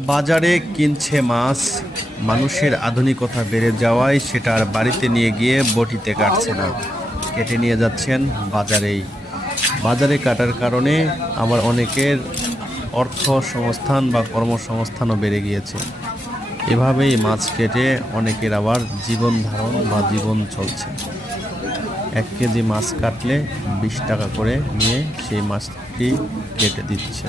বাজারে কিনছে মাছ, মানুষের আধুনিকতা বেড়ে যাওয়ায় সেটা আর বাড়িতে নিয়ে গিয়ে বটিতে কাটছে না। কেটে নিয়ে যাচ্ছেন বাজারেই। বাজারে কাটার কারণে আবার অনেকের অর্থ সংস্থান বা কর্মসংস্থানও বেড়ে গিয়েছে। এভাবেই মাছ কেটে অনেকের আবার জীবন ধারণ বা জীবন চলছে। এক কেজি মাছ কাটলে বিশ টাকা করে নিয়ে সেই মাছটি কেটে দিচ্ছে।